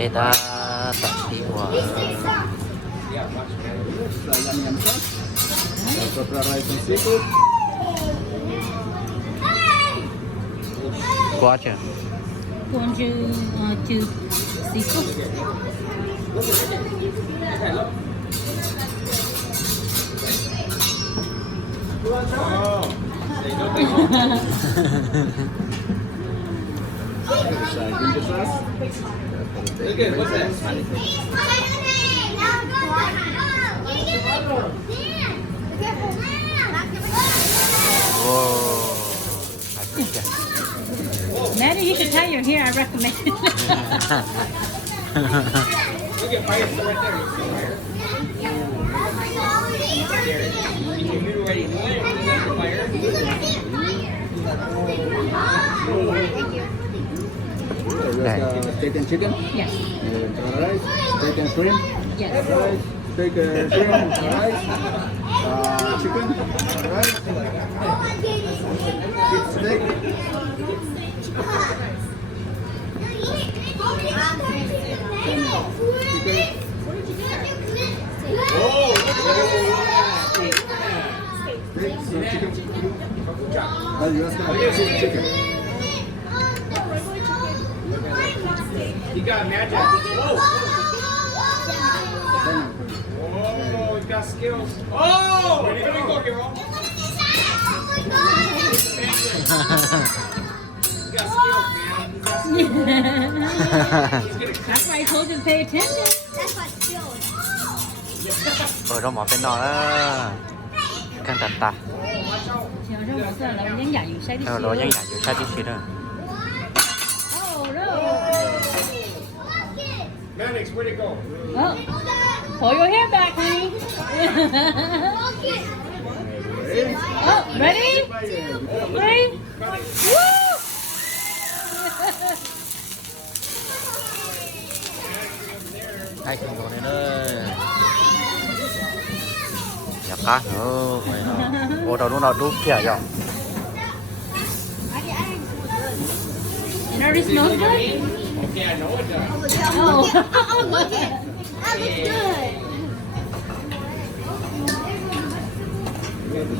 Beta tận tí của Yum sauce. Copra rice and seafood. quá chưa? Con trừ seafood. Ginger sauce. Look at what's that? Wow. Maddie, you should tie your hair. I recommend. Look at fire right there. You already know it. Fire. Steak and chicken. Yes. Rice. Steak and shrimp. Yes. Rice. Steak and shrimp. Rice. Chicken. Rice. Steak. Chicken. You got magic. Whoa. Oh, you got skills. Oh, here we go, Carol. You got skills, man. You got skills. That's why I told you to pay attention. Rồi đó mỏ bên đó đó căng tạt ta Chiều rau một giờ là nhân giải sai đi. rồi nhân dạngอยู่ใช่ที่ชิด Oh no. Mannix, where'd it go? Oh, pull your hair back, honey. Oh, ready? 3. Woo! hai chân đồ này nữa nhà cá nữa mày nó ô đâu nó đúc kia rồi It already smells good? Okay, I know it does. Oh. Oh, look it. That looks good.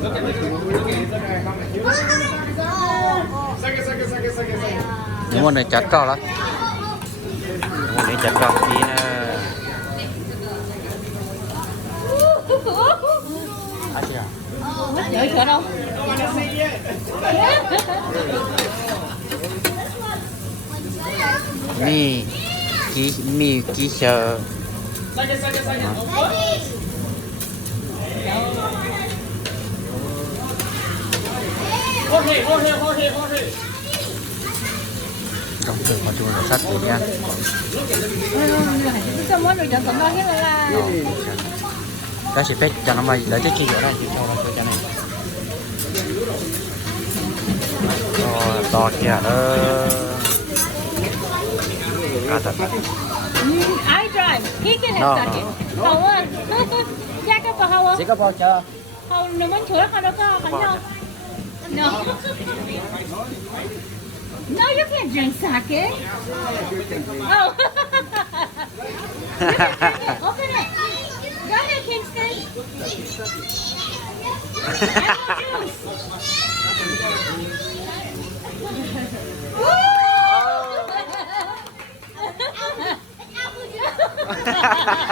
Look at it. Look at it. Look at it. Second. những con này chặt cao lắm những con này chặt cao tí nè à chị à Mất chơi chưa đâu? mi ký chờ Second. Hold it. trong từ mà chúng là sát của nha Sao muốn được chọn tận đó hết là cái sẽ phải cho nó mày lấy cái chi ở đây cho nó cái này to kìa đó cá thật I drive. He can No, have second. Hầu ơi. Jack up hầu ơi. chỉ có bao chờ Hầu nếu muốn chuối không đâu có khánh đâu. No. No, you can't drink sake. Oh. Open it. Go ahead, Kingston. Apple juice.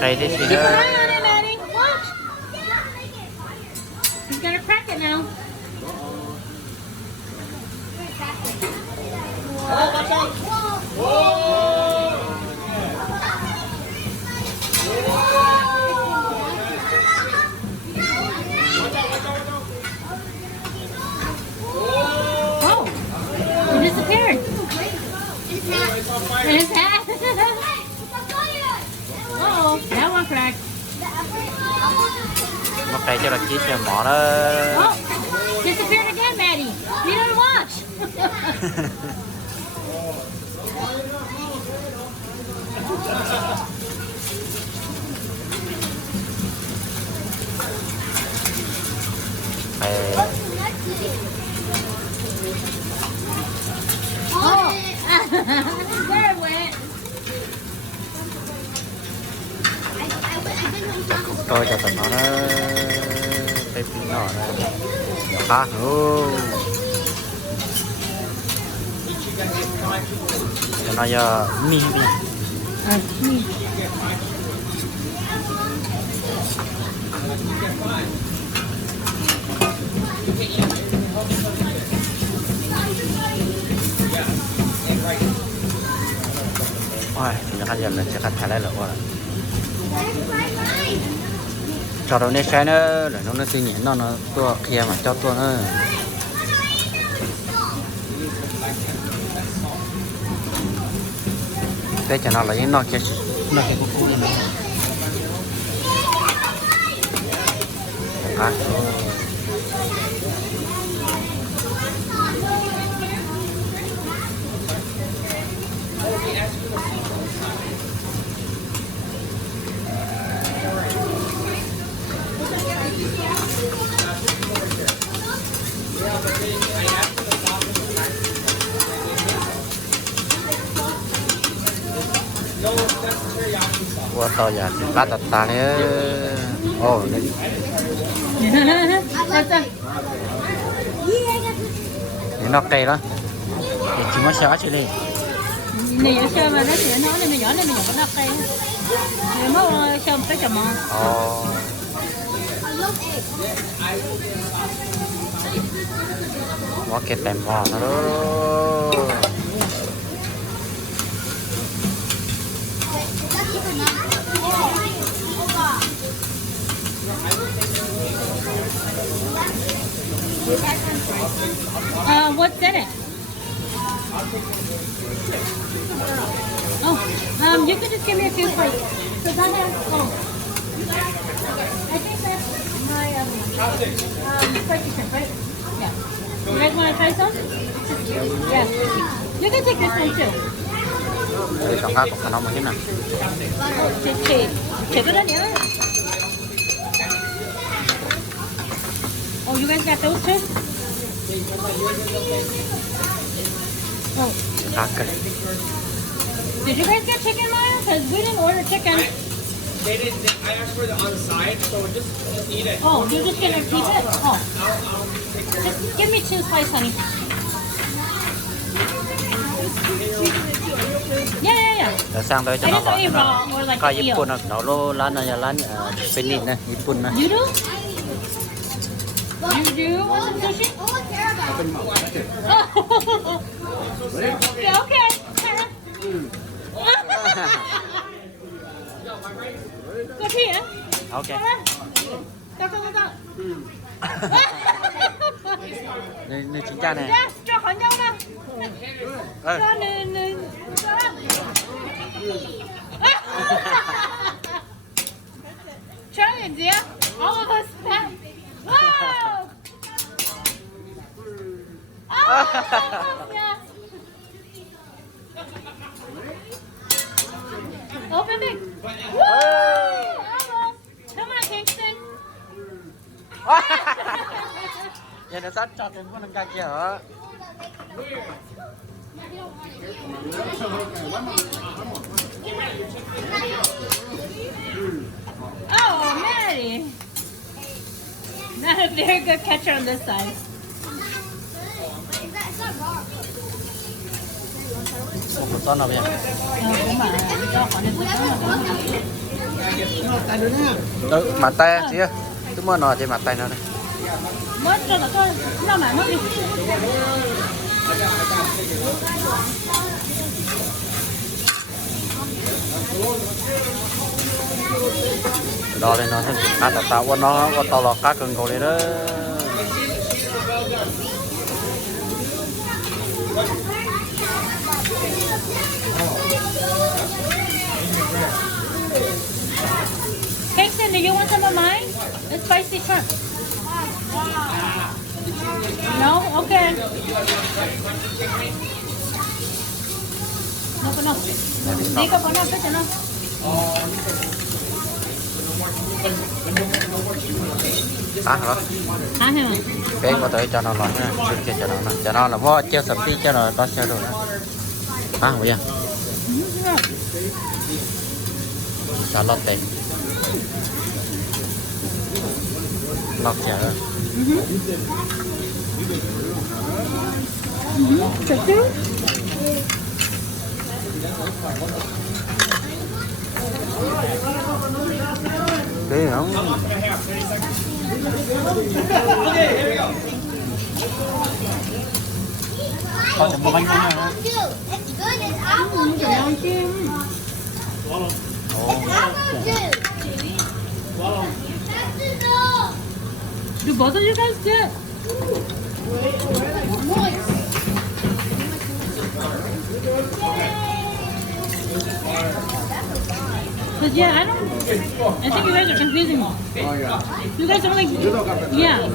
đây đi chị Keep an ơi eye on it, Maddie. Watch. He's gonna crack it now. Oh, it disappeared. It's hat. Uh-oh, that one cracked. một cái cho là chiếc xe mỏ đó Oh, disappeared ไป Oh, very wet. coi cho tụi nó cái phí nhỏ này khác luôn cho nó giờ mi đi ôi thì nó giờ là sẽ cắt thái lại rồi cho nó nên khai nữa để nó tự nhiên nó tua kia mà cho tua nữa để cho nó là những nó kia nó kia cũng đi nữa qua to giờ cá tạt ta nữa ô này nó cây đó thì chỉ mới xóa chứ đi Này ở sơ mà nó sửa nó nên nhỏ có nắp cây. Rồi mới sơ một cái chầm mòn. Quá cái tèm mòn nó đó. What's in it? Oh, you could just give me a few plates. So that has, I think that's my other one. Fried chicken, right? Yeah. You guys want to try some? Yeah. You can take this one too. Đây còn khác của nó mà thế nào? Chỉ có đó nữa. Oh, you guys got those too? Oh. Did you guys get chicken, Maya? Because we didn't order chicken. They didn't. I asked for the on the side, so just eat it. Oh, you're just gonna keep it? Oh. Just give me 2 slices, honey. Yeah. Để sang tới cho I nó just want it raw or like coi a eel. Nhật nó lô lá này lá Philippines này Nhật Bản này. You do? You do want some sushi? Oh. Okay. Go here. Ok. Go. Này chính cha này. Ra, cho khỏi nhau nào. Cho nên Try it, dear. All of us back. Wow. Oh, yeah. Open it. Woo! Almost. Come on, Kingston. Vậy nó sát cho cái con ca kia hả? Oh, Mary. Not a very good catcher on this side. Một con nào vậy? Đúng mà, cho khỏi nên Mặt tay chị ơi. Cứ mua nó trên mặt tay nó đây. mất cho nó thôi, nó mà mất đi. Đó lên nó thêm cá tàu qua nó qua tàu lọt cá cần cầu đi đó. Kingston, do you want some of mine? The spicy shrimp. No? Okay. Okay. No, no. Diga, no, fecha, no. Hả hả? Hả hả? Bé có tới cho nó lọt nha, xin kia cho nó là vô chơi sập tí cho nó có chơi rồi đó. Hả bây giờ? Cho lọt tiền. Lọt chợ. Chặt chứ? Cái không? Có chấm bánh không nha? It's good as apple juice. Ăn chim. Apple juice. That's enough. Do both of you guys get? But yeah, I think you guys are confusing me. You guys are like, yeah.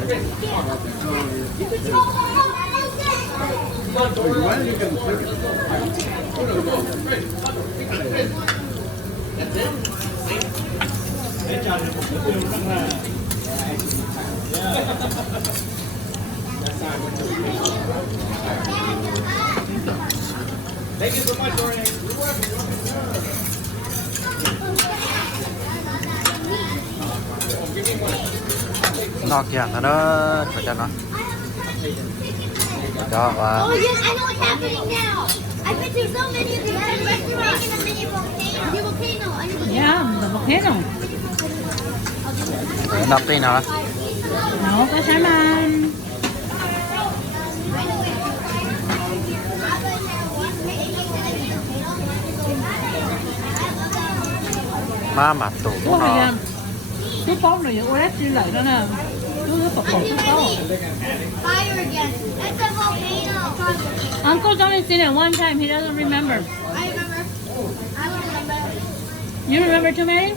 Thank you so much, Dorian. Ngọt kìa, nó cho nó. Cho và Oh yes, I know what's happening now. I bet there's so many of these restaurants making a mini volcano. Mini volcano. I know. Yeah, the volcano. đập đi nào. No, có trái man. Má mặt tủ Chú của này nó. à, chú bóng này ủa chú lại đó nè. Chú bọc bọc chú bóng. Fire again. It's a volcano. Uncle's only seen it one time. He doesn't remember. I remember. I don't remember. You remember too many?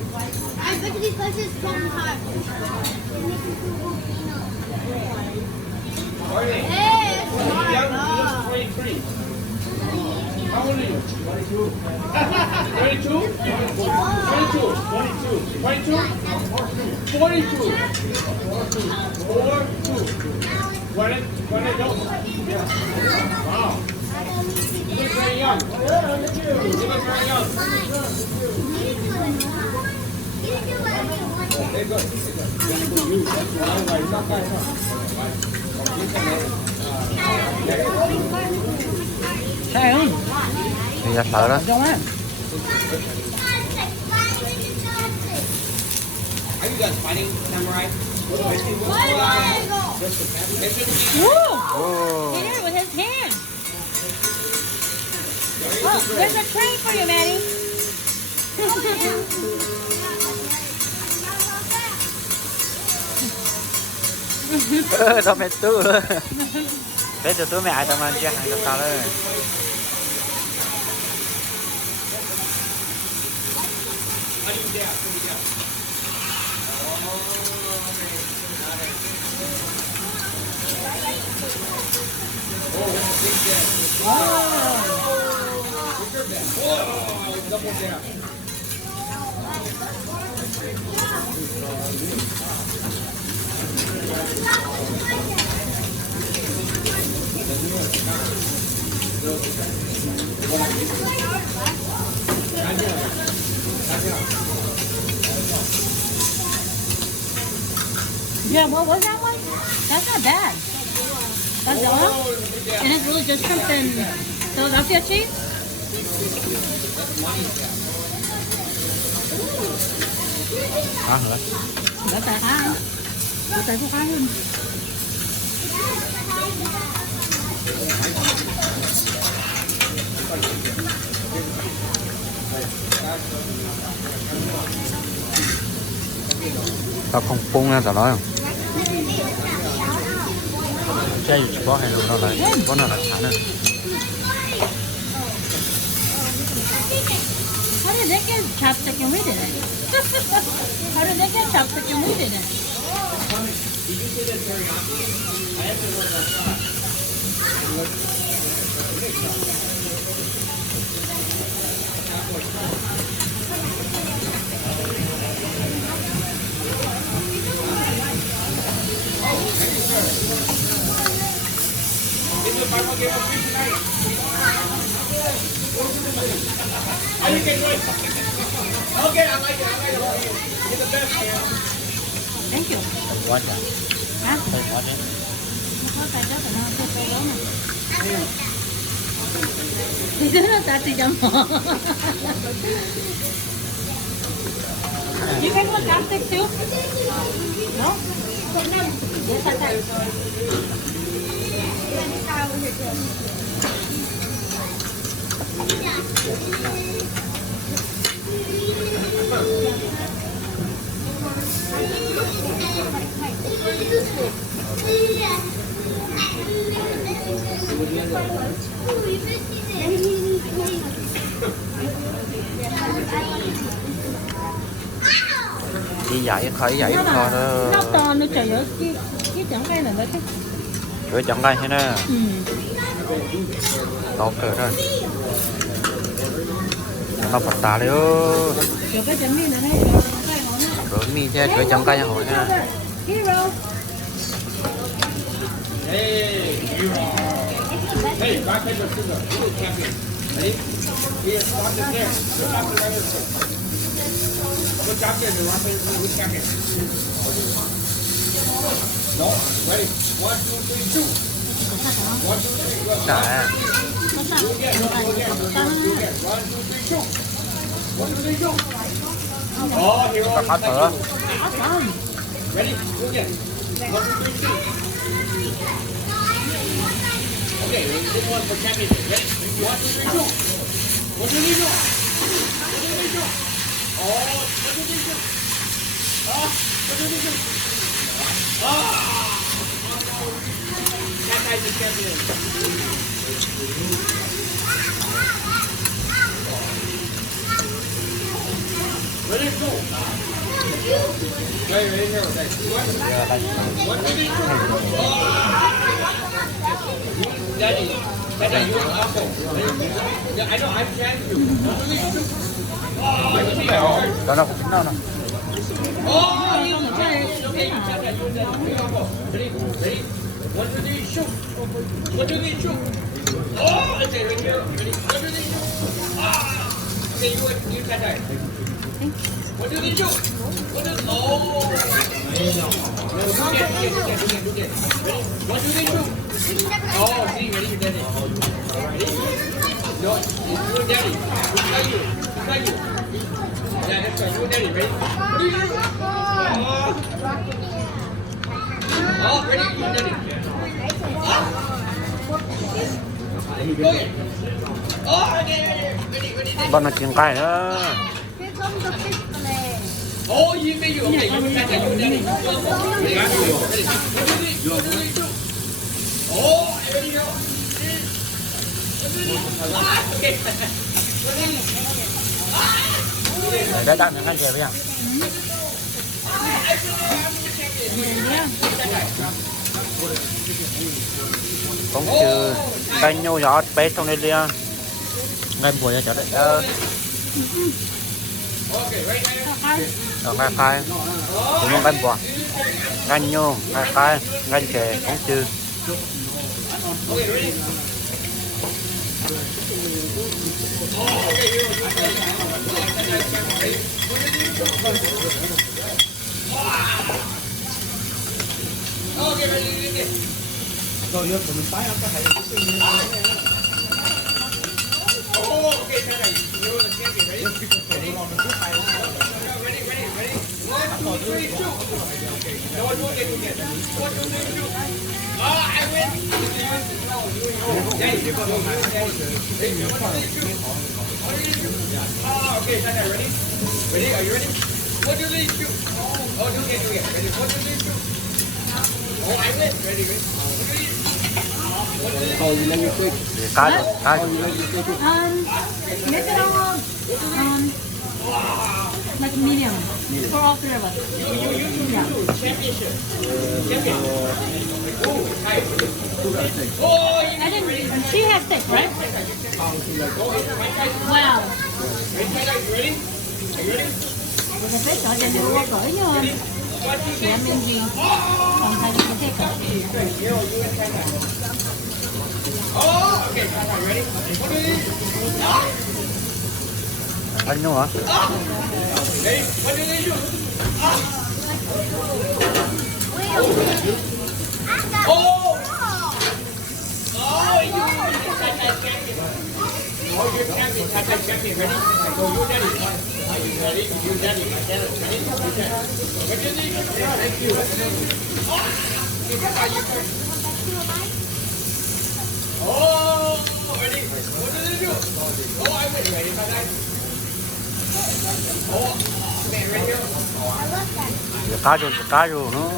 I bet these places so hard. Hey, it's hard. 23. How old are you? 22. 22? 22. 22. 42. 42. When it don't. Yeah. Wow. You look very young. You look very young. Very good. Trời ơi, Thì ra sợ đó. trong á. Are you guys fighting samurai? Woo! Oh. He did it with his hand. Oh, there's a train for you, Maddie. Tao mẹ tư. Thế từ tôi mẹ ai tao ăn chưa hàng được tao đấy. Yeah, what was that one? That's not bad. Godzilla? And it's really just shrimp and Philadelphia cheese? Hả hả? That's that high. That's that high. Tao không phun nha tao nói không. Chơi chỉ có hai luôn nó lại, có nó lại thả nữa. How did they get chopstick and we didn't? How did they get chopstick and we didn't? Okay, I like it. You're the best, man. Thank you. quá trời Hả? thấy quá đấy Nó có tay đó phải nó có tay đó mà. Thì đó ta thì chẳng bỏ. You guys want chopsticks too? No? Yes, I can. đi dạy khỏi dạy Nó thôi là nó đó to nó trời ơi cái chẳng cây này nữa chứ. rồi chẳng đây thế nè Ừ. tốt rồi đó nó phật tà đấy Rồi cái chấm mi này này cái ngón này. rồi mi chứ rồi chẳng cây hồi nha Hero. Hey, you Hey, rock, paper, scissors. You the champion. Ready? Here, stop it there. Stop it right there. Good job there, the rock, paper, scissors. Who's champion? No, ready? 1, 2, 3, shoot. 1, 2, 3, go. cả Nó sao? Do again, no, do again. Do again. 1, 2, 3, shoot. 1, 2, 3, shoot. Oh, hero. Các phát phở Awesome. Ready? Do again. 1, 2, 3, shoot. Okay, this one for championship. Ready? 1, 2, 3, shoot. 1, 2, 3, shoot. 1, 2, 3, shoot. Oh, 1, 2, 3, shoot. Oh, 1, 2, 3, shoot. Ah! That guy's the champion. Ready? Go. Ready, ready, here. Okay. 1, 2, 3, shoot. Daddy, you are awful. Yeah, I know, I'm trying to. đó đâu có tính đâu nè Oh, you okay, you tell that, you awful. Ready, ready? 1, 2, 3, shoot. 1, 2, 3, shoot. Oh, okay, right here. Ready? 1, 2, 3, shoot. Ah, okay, you tell that. 1, 2, 3, shoot. 1, 2, oh. No, do again. Ready? 1, 2, 3, shoot. Oh, see, ready, you did it. Ready? No, it's your daddy. Beside you. Yeah, that's right, your daddy, ready? Oh, ready, your daddy. Go again. Oh, okay, ready. bên nó chuyện cây nữa Here comes the fifth play. Oh, you made you, okay, you got that, your daddy. Ready? 1, 2, 3, shoot. Oh, ready, go. Okay. để đặt những cái gì bây giờ cũng trừ cây nhô gió bé trong đây đi ngay buổi cho đấy Okay, right there. rồi ngay khai cũng ngay buổi ngay nhô ngay khai ngay chè cũng trừ Okay, ready? Okay, ready. Rồi vô của mình tái ăn có thể Oh, okay, ready. You're the champion, ready? Ready? Ready? 1, 2, 3, shoot. No, do again. 1, 2, 3, shoot. Ah, I win. Daddy, ah, okay, ready? Ready? Are you ready? 1, 2, 3, shoot. Oh, do again. Ready? 1, 2, 3, shoot. Oh, I win. Ready? 1, 2, 3. Thôi lên như quick. cái cái Make it all like medium for all three of us. Yeah. Championship. Champion. Oh, tight. Oh, I didn't She has six, right? Wow. Ready? Bây giờ phải cho cho nhiều quá cỡ nha. Chị em mình gì? Còn thay cái thế cả. Oh, okay. Ready? 1, 2, 3. Anh nữa hả? Ready? 1, 2, 3, shoot. Oh! Oh, you catch it. Ready? So you daddy. Are you ready? You daddy. Ready? Thank you. Oh, ready? What did they do? Oh, I went ready. Oh, man, ready here? cá vô nó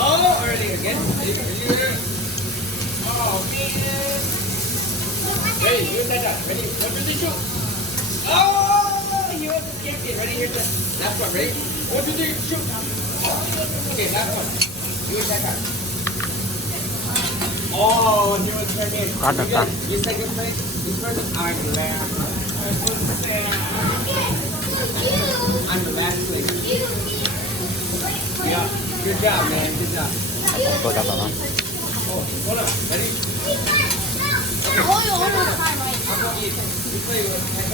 Oh, early again. Oh, man. Ready, you set that. Ready? What did they shoot? Oh, you have to get it. Ready? Here's the last one. Ready? What did they shoot? Okay, last one. You set that. Oh, you was second. Got the cut. You second place. This person, I'm the last. I'm the last place. Yeah. Good job, man. Good job. tôi đã bảo nó Oh, hold on. Ready? Oh, you're on time, right? You play with